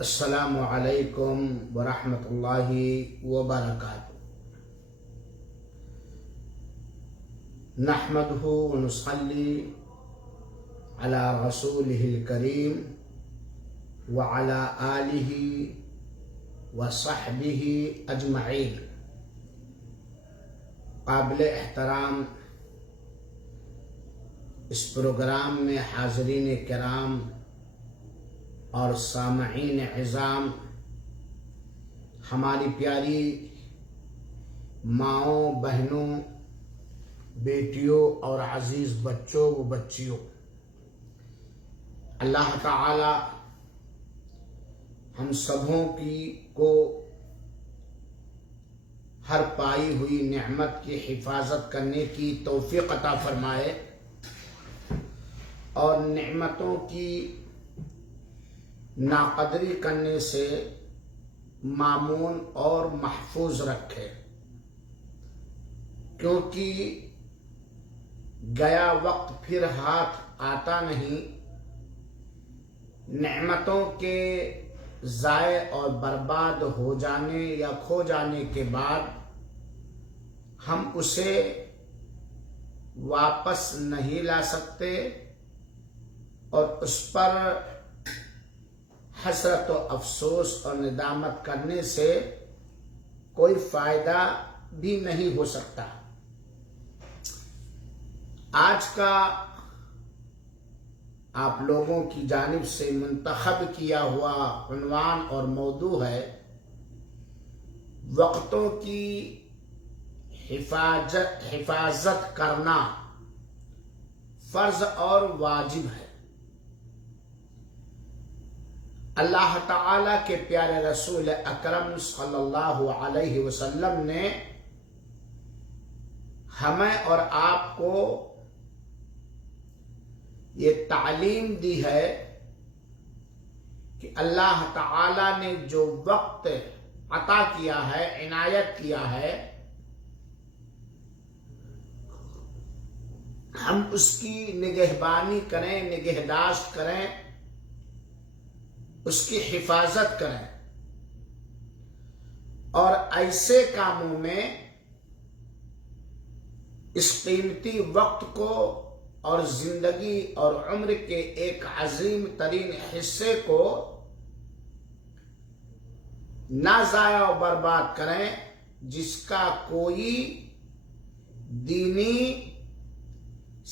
السلام علیکم ورحمۃ اللہ وبرکاتہ۔ نحمدہ ونصلی علی رسولہ الکریم وعلی آلہ وصحبہ اجمعین۔ قابل احترام اس پروگرام میں حاضرین کرام اور سامعین عظام، ہماری پیاری ماؤں، بہنوں، بیٹیوں اور عزیز بچوں و بچیوں، اللہ تعالی ہم سبوں کو ہر پائی ہوئی نعمت کی حفاظت کرنے کی توفیق عطا فرمائے اور نعمتوں کی ناقدری کرنے سے مامون اور محفوظ رکھے، کیونکہ گیا وقت پھر ہاتھ آتا نہیں۔ نعمتوں کے ضائع اور برباد ہو جانے یا کھو جانے کے بعد ہم اسے واپس نہیں لا سکتے اور اس پر حسرت و افسوس اور ندامت کرنے سے کوئی فائدہ بھی نہیں ہو سکتا۔ آج کا آپ لوگوں کی جانب سے منتخب کیا ہوا عنوان اور موضوع ہے وقتوں کی حفاظت کرنا فرض اور واجب ہے۔ اللہ تعالیٰ کے پیارے رسول اکرم صلی اللہ علیہ وسلم نے ہمیں اور آپ کو یہ تعلیم دی ہے کہ اللہ تعالیٰ نے جو وقت عطا کیا ہے، عنایت کیا ہے، ہم اس کی نگہبانی کریں، نگہداشت کریں، اس کی حفاظت کریں اور ایسے کاموں میں اس قیمتی وقت کو اور زندگی اور عمر کے ایک عظیم ترین حصے کو نہ ضائع و برباد کریں، جس کا کوئی دینی،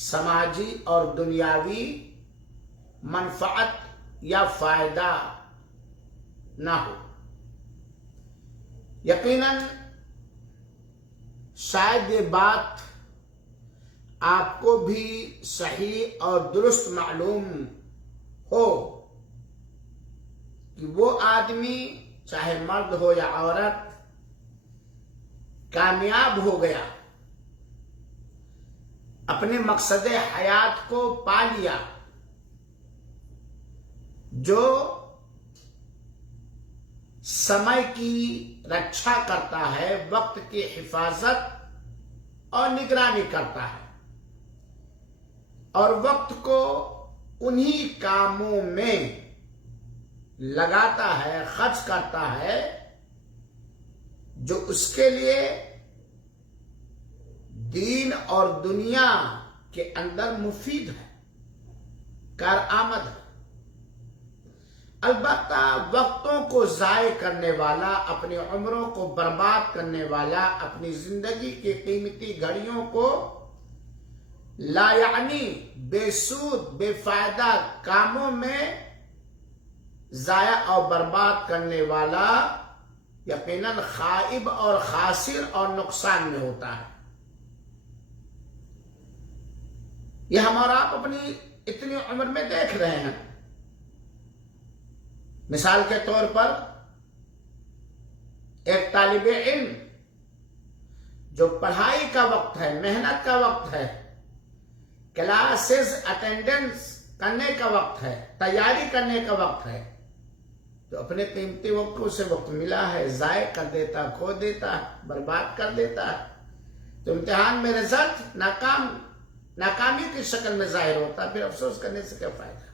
سماجی اور دنیاوی منفعت یا فائدہ نہ ہو۔ یقیناً شاید یہ بات آپ کو بھی صحیح اور درست معلوم ہو کہ وہ آدمی، چاہے مرد ہو یا عورت، کامیاب ہو گیا، اپنے مقصد حیات کو پا لیا، جو سمے کی رکشا کرتا ہے، وقت کی حفاظت اور نگرانی کرتا ہے اور وقت کو انہی کاموں میں لگاتا ہے، خرچ کرتا ہے جو اس کے لیے دین اور دنیا کے اندر مفید ہے، کارآمد ہے۔ البتہ وقتوں کو ضائع کرنے والا، اپنی عمروں کو برباد کرنے والا، اپنی زندگی کی قیمتی گھڑیوں کو لا یعنی بے سود، بے فائدہ کاموں میں ضائع اور برباد کرنے والا یقیناً خائب اور خاسر اور نقصان میں ہوتا ہے۔ یہ ہم اور آپ اپنی اتنی عمر میں دیکھ رہے ہیں۔ مثال کے طور پر ایک طالب علم جو پڑھائی کا وقت ہے، محنت کا وقت ہے، کلاسز اٹینڈنس کرنے کا وقت ہے، تیاری کرنے کا وقت ہے، تو اپنے قیمتی وقتوں سے وقت ملا ہے ضائع کر دیتا، کھو دیتا، برباد کر دیتا ہے، تو امتحان میں رزلٹ ناکامی کی شکل میں ظاہر ہوتا ہے، پھر افسوس کرنے سے کیا فائدہ۔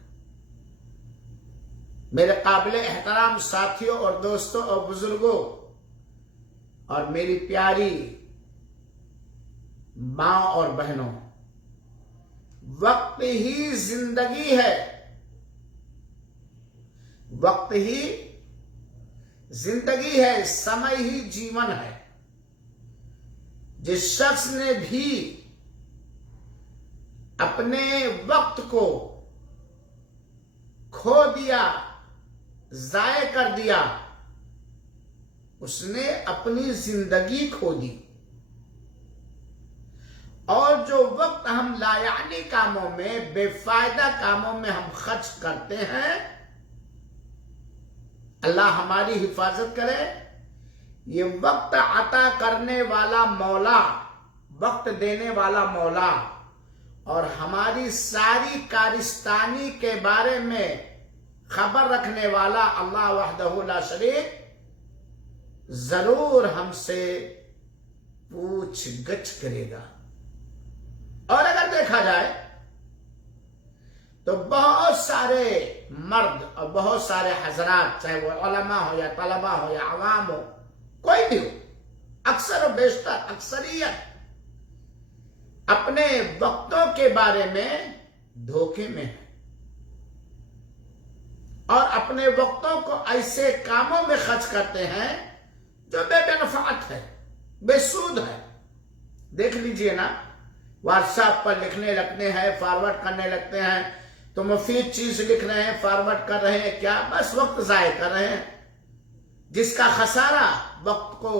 میرے قابل احترام ساتھیوں اور دوستوں اور بزرگوں اور میری پیاری ماں اور بہنوں، وقت ہی زندگی ہے، وقت ہی زندگی ہے، سمے ہی جیون ہے۔ جس شخص نے بھی اپنے وقت کو کھو دیا، ضائع کر دیا، اس نے اپنی زندگی کھو دی۔ اور جو وقت ہم لا یعنی کاموں میں، بے فائدہ کاموں میں ہم خرچ کرتے ہیں، اللہ ہماری حفاظت کرے۔ یہ وقت عطا کرنے والا مولا، وقت دینے والا مولا اور ہماری ساری کارستانی کے بارے میں خبر رکھنے والا اللہ وحدہ لا شریک ضرور ہم سے پوچھ گچھ کرے گا۔ اور اگر دیکھا جائے تو بہت سارے مرد اور بہت سارے حضرات، چاہے وہ علماء ہو یا طلباء ہو یا عوام ہو، کوئی بھی ہو، اکثر و بیشتر اکثریت اپنے وقتوں کے بارے میں دھوکے میں ہے اور اپنے وقتوں کو ایسے کاموں میں خرچ کرتے ہیں جو بے منفعت ہے، بے سود ہے۔ دیکھ لیجئے نا، واٹس ایپ پر لکھنے لگتے ہیں، فارورڈ کرنے لگتے ہیں، تو مفید چیز لکھ رہے ہیں، فارورڈ کر رہے ہیں، کیا بس وقت ضائع کر رہے ہیں، جس کا خسارہ وقت کو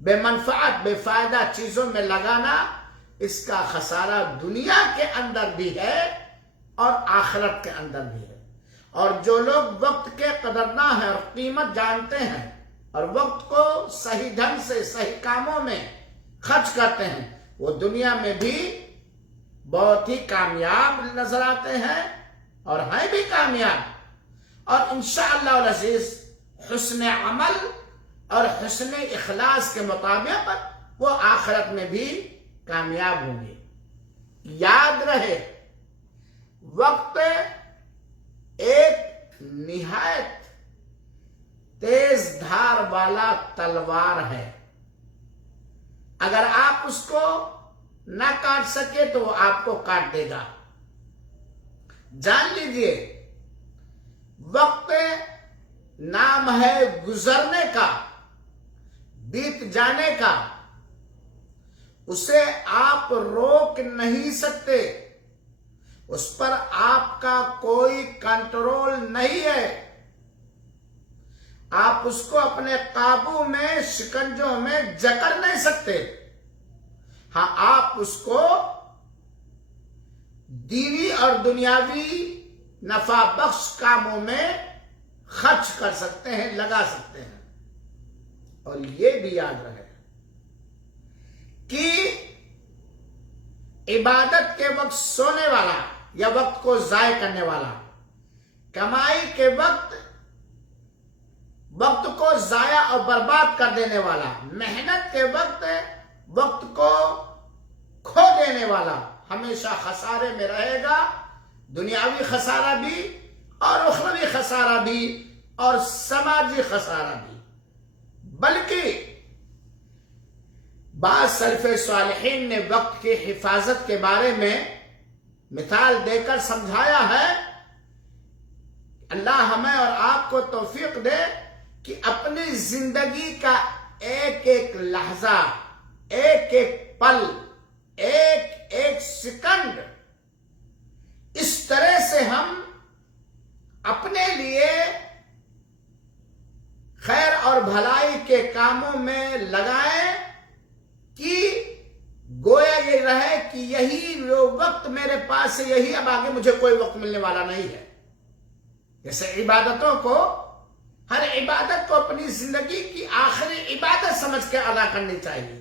بے منفعت بے فائدہ چیزوں میں لگانا، اس کا خسارہ دنیا کے اندر بھی ہے اور آخرت کے اندر بھی ہے۔ اور جو لوگ وقت کے قدرداں ہیں اور قیمت جانتے ہیں اور وقت کو صحیح ڈھنگ سے صحیح کاموں میں خرچ کرتے ہیں، وہ دنیا میں بھی بہت ہی کامیاب نظر آتے ہیں اور ہیں بھی کامیاب، اور انشاءاللہ العزیز حسن عمل اور حسن اخلاص کے مطابق وہ آخرت میں بھی کامیاب ہوں گے۔ یاد رہے، وقت ایک نہایت تیز دھار والا تلوار ہے، اگر آپ اس کو نہ کاٹ سکے تو وہ آپ کو کاٹ دے گا۔ جان لیجئے، وقت نام ہے گزرنے کا، بیت جانے کا، اسے آپ روک نہیں سکتے، اس پر آپ کا کوئی کنٹرول نہیں ہے، آپ اس کو اپنے قابو میں شکنجوں میں جکڑ نہیں سکتے۔ ہاں، آپ اس کو دینی اور دنیاوی نفع بخش کاموں میں خرچ کر سکتے ہیں، لگا سکتے ہیں۔ اور یہ بھی یاد رہے کہ عبادت کے وقت سونے والا یا وقت کو ضائع کرنے والا، کمائی کے وقت وقت کو ضائع اور برباد کر دینے والا، محنت کے وقت وقت کو کھو دینے والا ہمیشہ خسارے میں رہے گا، دنیاوی خسارہ بھی اور اخروی خسارہ بھی اور سماجی خسارہ بھی۔ بلکہ بعض سلف صالحین نے وقت کی حفاظت کے بارے میں مثال دے کر سمجھایا ہے۔ اللہ ہمیں اور آپ کو توفیق دے کہ اپنی زندگی کا ایک ایک لحظہ، ایک ایک پل، ایک ایک سیکنڈ اس طرح سے ہم اپنے لیے خیر اور بھلائی کے کاموں میں لگائیں کہ گویا یہ رہے کہ یہی جو وقت میرے پاس ہے، یہی اب آگے مجھے کوئی وقت ملنے والا نہیں ہے۔ جیسے عبادتوں کو، ہر عبادت کو اپنی زندگی کی آخری عبادت سمجھ کے ادا کرنی چاہیے۔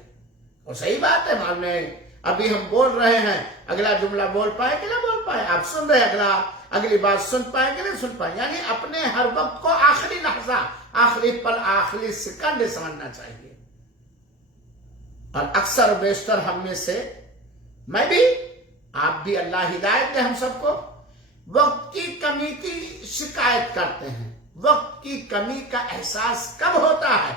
اور صحیح بات ہے، ابھی ہم بول رہے ہیں، اگلا جملہ بول پائے کہ نہ بول پائے، آپ سن رہے ہیں، اگلی بات سن پائے کہ نہیں سن پائے، یعنی اپنے ہر وقت کو آخری لحظہ، آخری پل، آخری سیکنڈ سمجھنا چاہیے۔ اور اکثر و بیشتر ہم میں سے، میں بھی، آپ بھی، اللہ ہدایت دے ہم سب کو، وقت کی کمی کی شکایت کرتے ہیں۔ وقت کی کمی کا احساس کب ہوتا ہے؟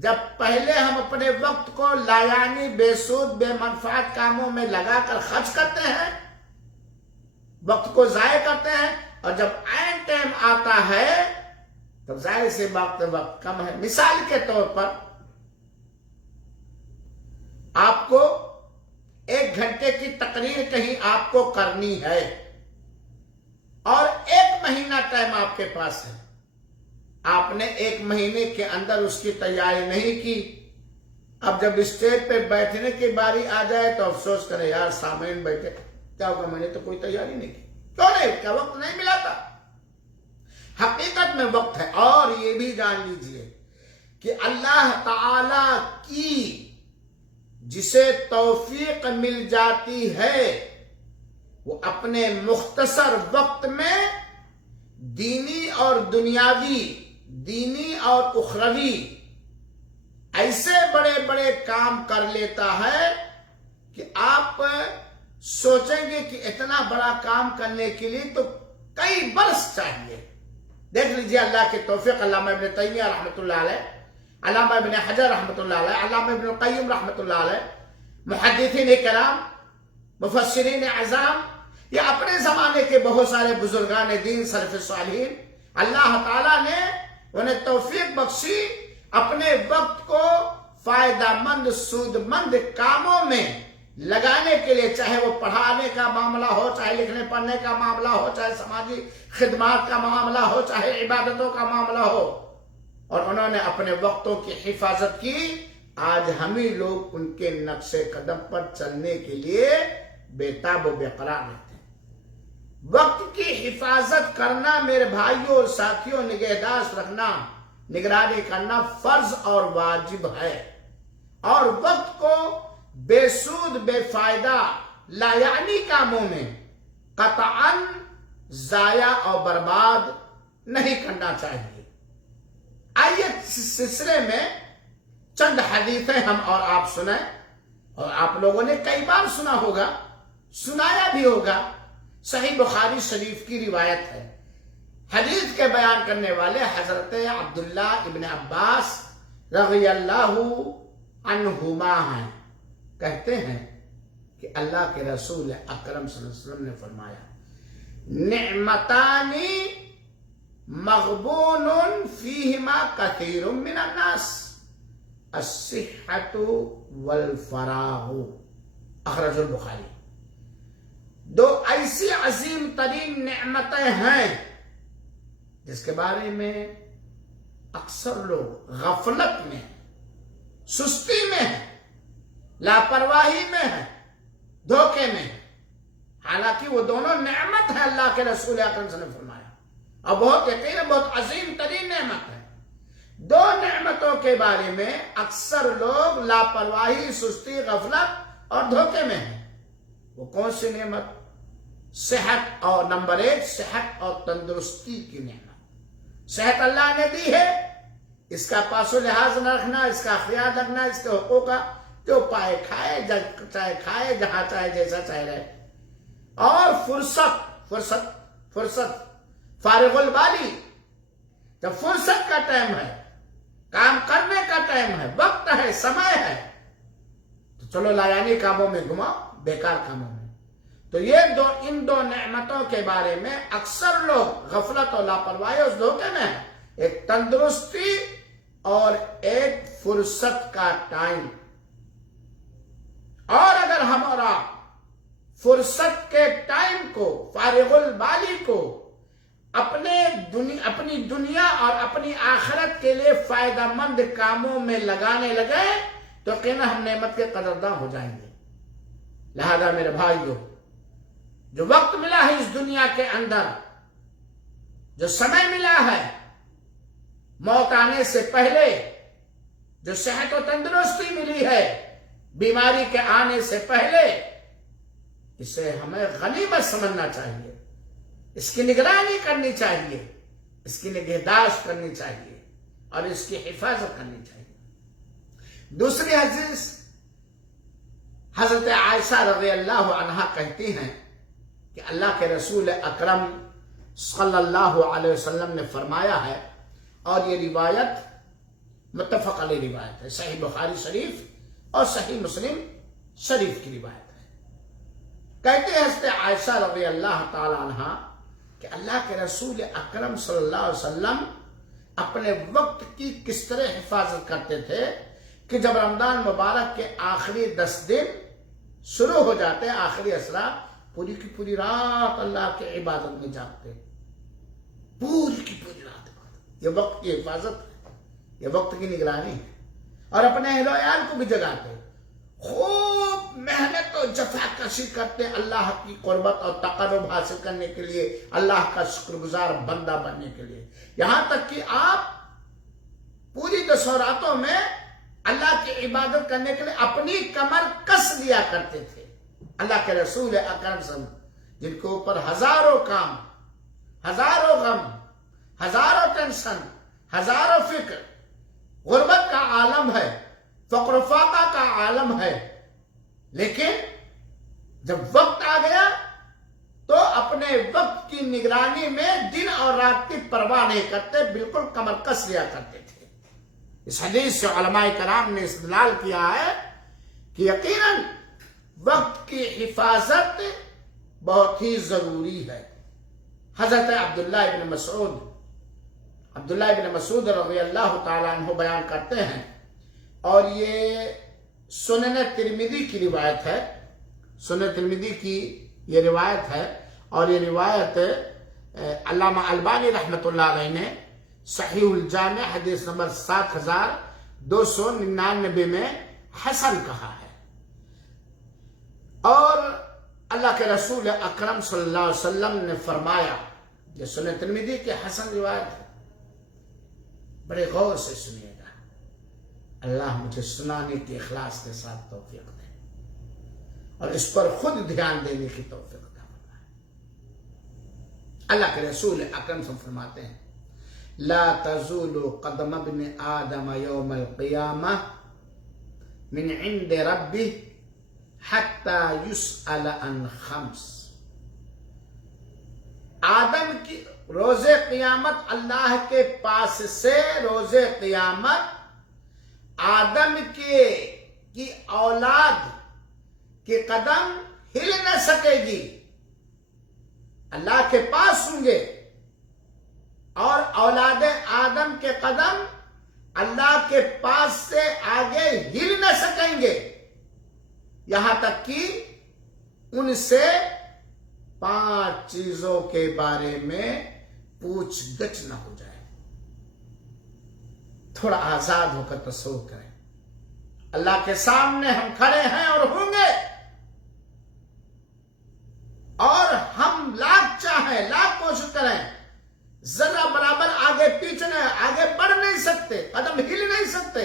جب پہلے ہم اپنے وقت کو لایعنی، بے سود، بے منفعت کاموں میں لگا کر خرچ کرتے ہیں، وقت کو ضائع کرتے ہیں، اور جب عین ٹائم آتا ہے تو ظاہر سے وقت کم ہے۔ مثال کے طور پر آپ کو 1 گھنٹے کی تقریر کہیں آپ کو کرنی ہے اور 1 مہینہ ٹائم آپ کے پاس ہے، آپ نے 1 مہینے کے اندر اس کی تیاری نہیں کی، اب جب اسٹیج پہ بیٹھنے کی باری آ جائے تو افسوس کرے، یار سامعین بیٹھے، کیا ہوگا، میں نے تو کوئی تیاری نہیں کی، کیوں نہیں، کیا وقت نہیں ملا تھا؟ حقیقت میں وقت ہے۔ اور یہ بھی جان لیجئے کہ اللہ تعالی کی جسے توفیق مل جاتی ہے وہ اپنے مختصر وقت میں دینی اور دنیاوی، دینی اور اخروی ایسے بڑے بڑے کام کر لیتا ہے کہ آپ سوچیں گے کہ اتنا بڑا کام کرنے کے لیے تو کئی برس چاہیے۔ دیکھ لیجئے اللہ کی توفیق، علامہ ابن تیمیہ رحمۃ اللہ علیہ، علامہ ابن حجر رحمۃ اللہ علیہ، علامہ ابن القیم رحمۃ اللہ علیہ، محدثین کرام، مفسرین اعظام، یا اپنے زمانے کے بہت سارے بزرگان دین، سلف صالحین، اللہ تعالیٰ نے انہیں توفیق بخشی اپنے وقت کو فائدہ مند، سود مند کاموں میں لگانے کے لیے، چاہے وہ پڑھانے کا معاملہ ہو، چاہے لکھنے پڑھنے کا معاملہ ہو، چاہے سماجی خدمات کا معاملہ ہو، چاہے عبادتوں کا معاملہ ہو، اور انہوں نے اپنے وقتوں کی حفاظت کی۔ آج ہمیں لوگ ان کے نقش قدم پر چلنے کے لیے بےتاب و بے قرار رہتے ہیں۔ وقت کی حفاظت کرنا میرے بھائیوں اور ساتھیوں، نگہداشت رکھنا، نگرانی کرنا فرض اور واجب ہے، اور وقت کو بے سود، بے فائدہ، لایعنی کاموں میں قطعاً ضائع اور برباد نہیں کرنا چاہیے۔ آئیے اس سلسلے میں چند حدیثیں ہم اور آپ سنیں، اور آپ لوگوں نے کئی بار سنا ہوگا، سنایا بھی ہوگا۔ صحیح بخاری شریف کی روایت ہے، حدیث کے بیان کرنے والے حضرت عبداللہ ابن عباس رضی اللہ عنہما ہیں، کہتے ہیں کہ اللہ کے رسول اکرم صلی اللہ علیہ وسلم نے فرمایا، نعمتانی مغبون فیہما کثیر من الناس، الصحۃ والفراغ، اخرج البخاری۔ 2 ایسی عظیم ترین نعمتیں ہیں جس کے بارے میں اکثر لوگ غفلت میں ہیں، سستی میں ہیں، لاپرواہی میں ہیں، دھوکے میں ہیں، حالانکہ وہ دونوں نعمت ہیں، اللہ کے رسول اکرم صلی اللہ علیہ وسلم نے فرمایا، اور بہت یقین، بہت عظیم ترین نعمت ہے۔ 2 نعمتوں کے بارے میں اکثر لوگ لاپرواہی، سستی، غفلت اور دھوکے میں ہیں۔ وہ کون سی نعمت؟ صحت، اور نمبر 1 صحت اور تندرستی کی نعمت۔ صحت اللہ نے دی ہے، اس کا پاس و لحاظ نہ رکھنا، اس کا خیال رکھنا، اس کے حقوق کا، جو پائے کھائے، چاہے کھائے، جہاں چاہے، جیسا چاہے رہے۔ اور فرصت، فارغ البالی، جب فرصت کا ٹائم ہے، کام کرنے کا ٹائم ہے، وقت ہے، سمے ہے، تو چلو لایعنی کاموں میں گھماؤ، بیکار کاموں میں۔ تو یہ ان دو نعمتوں کے بارے میں اکثر لوگ غفلت اور لاپرواہی اور دھوکے میں ہیں، ایک تندرستی اور ایک فرصت کا ٹائم۔ اور اگر ہمارا فرصت کے ٹائم کو، فارغ البالی کو اپنی دنیا اور اپنی آخرت کے لیے فائدہ مند کاموں میں لگانے لگے تو یقیناً ہم نعمت کے قدرداں ہو جائیں گے۔ لہذا میرے بھائیو، جو وقت ملا ہے اس دنیا کے اندر، جو سمے ملا ہے موت آنے سے پہلے، جو صحت و تندرستی ملی ہے بیماری کے آنے سے پہلے، اسے ہمیں غنیمت سمجھنا چاہیے، اس کی نگرانی کرنی چاہیے، اس کی نگہداشت کرنی چاہیے، اور اس کی حفاظت کرنی چاہیے۔ دوسری حدیث، حضرت عائشہ رضی اللہ عنہا کہتی ہیں کہ کہ اللہ کے رسول اکرم صلی اللہ علیہ وسلم نے فرمایا ہے، اور یہ روایت متفق علیہ روایت ہے، صحیح بخاری شریف اور صحیح مسلم شریف کی روایت ہے۔ کہتے ہیں حضرت عائشہ رضی اللہ تعالی عنہ کہ اللہ کے رسول اکرم صلی اللہ علیہ وسلم اپنے وقت کی کس طرح حفاظت کرتے تھے کہ جب رمضان مبارک کے آخری 10 دن شروع ہو جاتے، آخری اسرا، پوری کی پوری رات اللہ کے عبادت میں جاگتے، پوری کی پوری رات عبادت۔ یہ وقت کی حفاظت ہے، یہ وقت کی نگرانی ہے، اور اپنے اہل و عیال کو بھی جگاتے، خوب محنت و جفا کشی کرتے اللہ کی قربت اور تقرب حاصل کرنے کے لیے، اللہ کا شکر گزار بندہ بننے کے لیے، یہاں تک کہ آپ پوری 10 راتوں میں اللہ کی عبادت کرنے کے لیے اپنی کمر کس لیا کرتے تھے۔ اللہ کے رسول اکرم صلی اللہ علیہ وسلم جن کے اوپر ہزاروں کام، ہزاروں غم، ہزاروں ٹینشن، ہزاروں فکر، غربت کا عالم ہے، فقر و فاقہ کا عالم ہے، لیکن جب وقت آ گیا تو اپنے وقت کی نگرانی میں دن اور رات کی پرواہ نہیں کرتے، بالکل کمر کس لیا کرتے تھے۔ اس حدیث سے علماء کرام نے استدلال کیا ہے کہ یقیناً وقت کی حفاظت بہت ہی ضروری ہے۔ حضرت عبداللہ ابن مسعود رضی اللہ تعالیٰ عنہ بیان کرتے ہیں، اور یہ سنن ترمذی کی روایت ہے، سنن ترمذی کی یہ روایت ہے، اور یہ روایت علامہ البانی رحمۃ اللہ علیہ نے صحیح الجامع حدیث نمبر 7299 میں حسن کہا ہے۔ اور اللہ کے رسول اکرم صلی اللہ علیہ وسلم نے فرمایا، یہ سنن ترمذی کی حسن روایت ہے، بڑے غور سے سنیے گا، اللہ مجھے سنانے کی اخلاص کے ساتھ توفیق دے، اور اس پر خود دھیان دینے کی توفیق عطا فرمائے۔ اللہ کے رسول اکرم صلی اللہ علیہ وسلم فرماتے ہیں، لا تزول قدم ابن آدم یوم القیامہ من عند ربه حتی یسأل عن 5۔ آدم کی روز قیامت اللہ کے پاس سے، روز قیامت آدم کی اولاد کے قدم ہل نہ سکے گی، اللہ کے پاس ہوں گے، اور اولاد آدم کے قدم اللہ کے پاس سے آگے ہل نہ سکیں گے، یہاں تک کہ ان سے 5 چیزوں کے بارے میں پوچھ گچھ نہ ہو جائے۔ تھوڑا آزاد ہو کر تصور کریں، اللہ کے سامنے ہم کھڑے ہیں اور ہوں گے، اور ہم لاکھ چاہیں، لاکھ کوشش کریں، ذرا برابر آگے پیچھے آگے بڑھ نہیں سکتے، قدم ہل نہیں سکتے،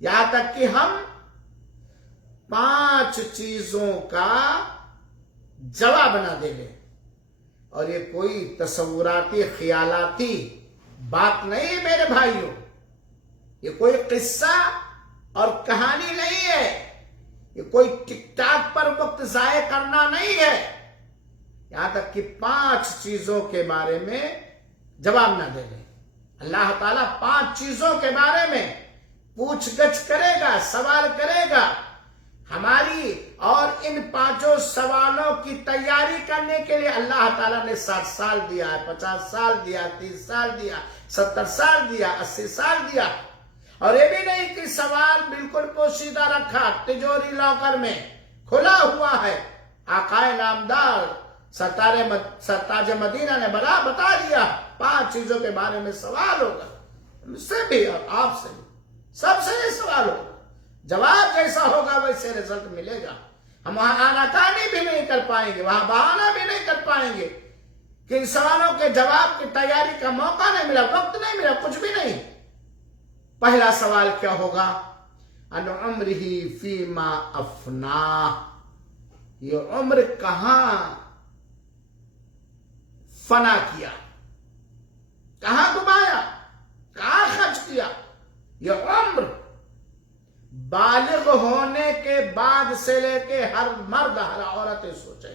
یہاں تک کہ ہم 5 چیزوں کا جواب نہ دے لیں۔ اور یہ کوئی تصوراتی خیالاتی بات نہیں میرے بھائیوں، یہ کوئی قصہ اور کہانی نہیں ہے، یہ کوئی ٹک ٹاک پر وقت ضائع کرنا نہیں ہے، یہاں تک کہ 5 چیزوں کے بارے میں جواب نہ دے لیں۔ اللہ تعالیٰ 5 چیزوں کے بارے میں پوچھ گچھ کرے گا، سوال کرے گا ہماری، اور ان 5 سوالوں کی تیاری کرنے کے لیے اللہ تعالیٰ نے 60 سال دیا ہے، 50 سال دیا، 30 سال دیا، 70 سال دیا، 80 سال دیا، اور یہ بھی نہیں کہ سوال بالکل پوشیدہ رکھا، تجوری لاکر میں کھلا ہوا ہے۔ آقا نامدار سرتاج مدینہ نے بتا دیا 5 چیزوں کے بارے میں سوال ہوگا، ہم سے بھی اور آپ سے بھی، سب سے یہ سوال ہوگا، جواب جیسا ہوگا ویسے رزلٹ ملے گا۔ ہم وہاں آناکانی بھی نہیں کر پائیں گے، وہاں بہانہ بھی نہیں کر پائیں گے کہ ان سوالوں کے جواب کی تیاری کا موقع نہیں ملا، وقت نہیں ملا، کچھ بھی نہیں۔ پہلا سوال کیا ہوگا؟ ان عمرہ فیما افناہ، یہ عمر کہاں فنا کیا، کہاں گمایا، کہاں خرچ کیا۔ یہ عمر بالغ ہونے کے بعد سے لے کے ہر مرد ہر عورت سوچے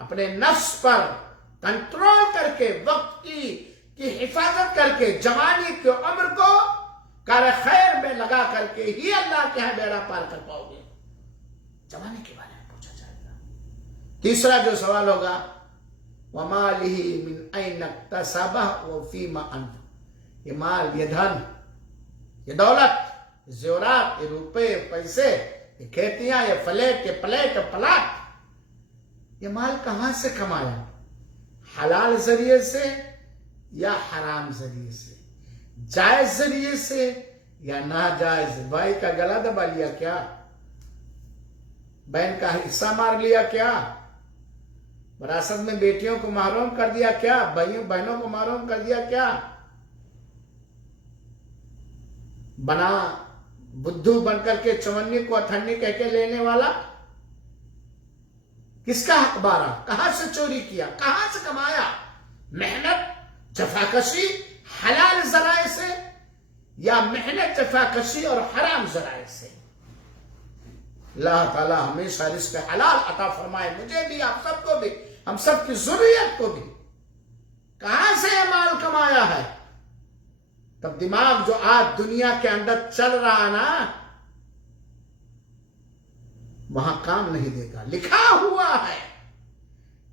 اپنے نفس پر کنٹرول کر کے وقت کی حفاظت کر کے جوانی کی عمر کو کار خیر میں لگا کر کے ہی اللہ کے ہاں بیڑا پار کر پاؤ گے. جوانی کے بارے میں پوچھا جائے گا. تیسرا جو سوال ہوگا وَمَالِهِ مِنْ أَيْنَ اكْتَسَبَهُ وَفِيمَ أَنْفَقَهُ. یہ مال، یہ دھن، یہ دولت، یہ زیورات، یہ روپے، پیسے، یہ کھیتیاں، یہ فلیٹ، یہ پلیٹ، یہ پلاٹ، یہ مال کہاں سے کمایا؟ حلال ذریعے سے یا حرام ذریعے سے؟ جائز ذریعے سے یا ناجائز؟ بھائی کا گلا دبا لیا کیا؟ بہن کا حصہ مار لیا کیا؟ وراثت میں بیٹیوں کو محروم کر دیا کیا؟ بہنوں کو محروم کر دیا کیا؟ بنا بدھو بن کر کے چونی کو اتھنی کہہ کے لینے والا کس کا حق بارہ؟ کہاں سے چوری کیا؟ کہاں سے کمایا؟ محنت، جفاکشی، حلال ذرائع سے یا محنت، جفاکشی اور حرام ذرائع سے؟ اللہ تعالیٰ ہمیشہ رزق حلال عطا فرمائے، مجھے بھی، آپ سب کو بھی، ہم سب کی ضروریت کو بھی. کہاں سے یہ مال کمایا ہے؟ تب دماغ جو آج دنیا کے اندر چل رہا نا، وہاں کام نہیں دے گا. لکھا ہوا ہے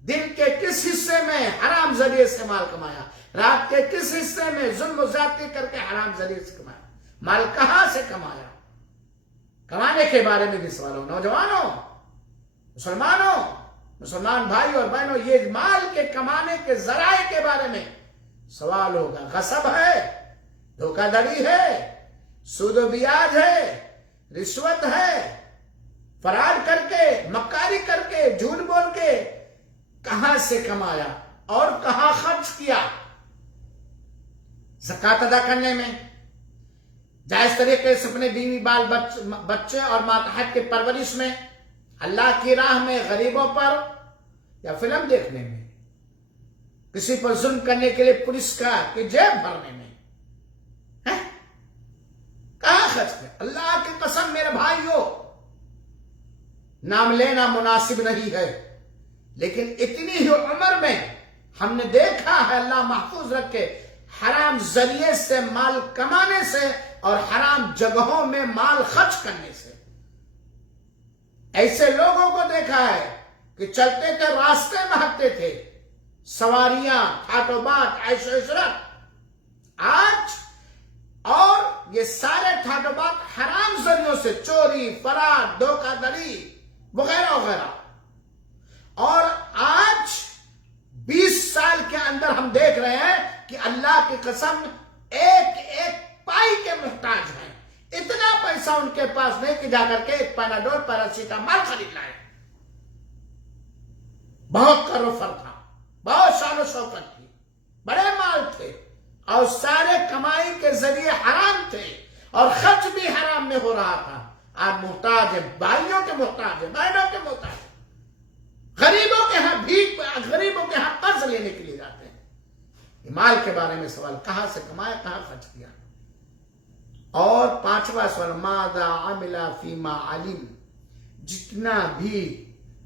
دن کے کس حصے میں حرام ذریعے سے مال کمایا، رات کے کس حصے میں ظلم و زیادتی کر کے حرام ذریعے سے کمایا. مال کہاں سے کمایا؟ کمانے کے بارے میں بھی سوال ہو. نوجوانوں، مسلمانوں، مسلمان بھائی اور بہنوں، یہ مال کے کمانے کے ذرائع کے بارے میں سوال ہوگا. غصب ہے، دھوکہ دھڑی ہے، سود و بیاج ہے، رشوت ہے، فراڈ کر کے، مکاری کر کے، جھوٹ بول کے کہاں سے کمایا اور کہاں خرچ کیا؟ زکوٰۃ ادا کرنے میں، جائز طریقے سے اپنے بیوی بال بچے اور ماتحت کی پرورش میں، اللہ کی راہ میں، غریبوں پر، یا فلم دیکھنے میں، کسی پر ظلم کرنے کے لیے پولیس کی جیب بھرنے میں؟ کہاں خرچ کیا؟ اللہ کی قسم میرے بھائیوں، نام لینا مناسب نہیں ہے، لیکن اتنی ہی عمر میں ہم نے دیکھا ہے، اللہ محفوظ رکھے، حرام ذریعے سے مال کمانے سے اور حرام جگہوں میں مال خرچ کرنے سے ایسے لوگوں کو دیکھا ہے کہ چلتے تھے، راستے مہکتے تھے، سواریاں، ٹھاٹ و بات، عیش و عشرت، آج اور یہ سارے ٹھاٹ و بات حرام ذریعوں سے، چوری، فرار، دھوکہ دھڑی وغیرہ وغیرہ. اور آج 20 سال کے اندر ہم دیکھ رہے ہیں کہ اللہ کی قسم ایک ایک پائی کے محتاج ہیں. اتنا پیسہ ان کے پاس نہیں کہ جا کر کے ایک پیناڈول، پیراسیٹامول خرید لائے. بہت کروفر تھا، بہت شان و شوکت تھی، بڑے مال تھے، اور سارے کمائی کے ذریعے حرام تھے اور خرچ بھی حرام میں ہو رہا تھا. آپ محتاج ہیں، بھائیوں کے محتاج ہیں، بہنوں کے محتاج ہیں، غریبوں کے ہاں بھیک، غریبوں کے ہاں قرض لینے کے لیے جاتے ہیں. مال کے بارے میں سوال، کہاں سے کمایا، کہاں خرچ کیا؟ اور 5واں سوال ماذا عمل فیما علم.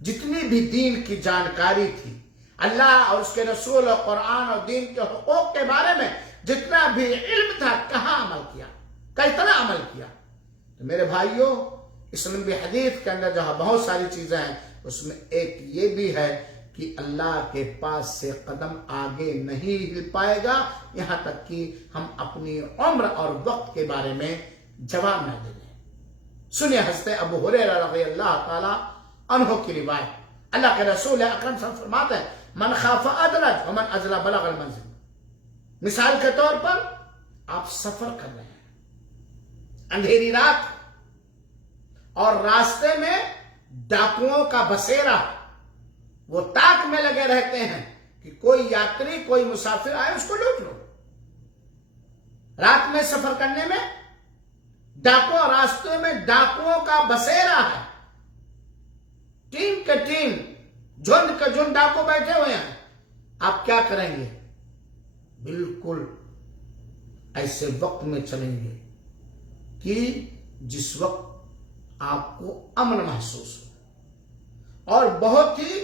جتنی بھی دین کی جانکاری تھی، اللہ اور اس کے رسول اور قرآن اور دین کے حقوق کے بارے میں جتنا بھی علم تھا، کہاں عمل کیا، کتنا عمل کیا؟ تو میرے بھائیوں، اس لمبی حدیث کے اندر جہاں بہت ساری چیزیں ہیں، اس میں ایک یہ بھی ہے کہ اللہ کے پاس سے قدم آگے نہیں ہل پائے گا یہاں تک کہ ہم اپنی عمر اور وقت کے بارے میں جواب نہ دیں. سنیے حضرت ابو ہریرہ رضی اللہ تعالی عنہ کی روایت. اللہ کے رسول اکرم صلی اللہ علیہ وسلم فرماتے ہیں من خاف ادرج ومن اجلا بلغ المنزل. مثال کے طور پر آپ سفر کر رہے ہیں، اندھیری رات، اور راستے میں ڈاکوؤں کا بسیرا، وہ تاک میں لگے رہتے ہیں کہ کوئی یاتری، کوئی مسافر آئے اس کو لوٹ لو. رات میں سفر کرنے میں ڈاکو، راستے میں ڈاکوؤں کا بسیرا ہے، ٹیم کے ٹیم، جھنڈ کے جھنڈ ڈاکو بیٹھے ہوئے ہیں. آپ کیا کریں گے؟ بالکل ایسے وقت میں چلیں گے کہ جس وقت آپ کو امن محسوس ہو، اور بہت ہی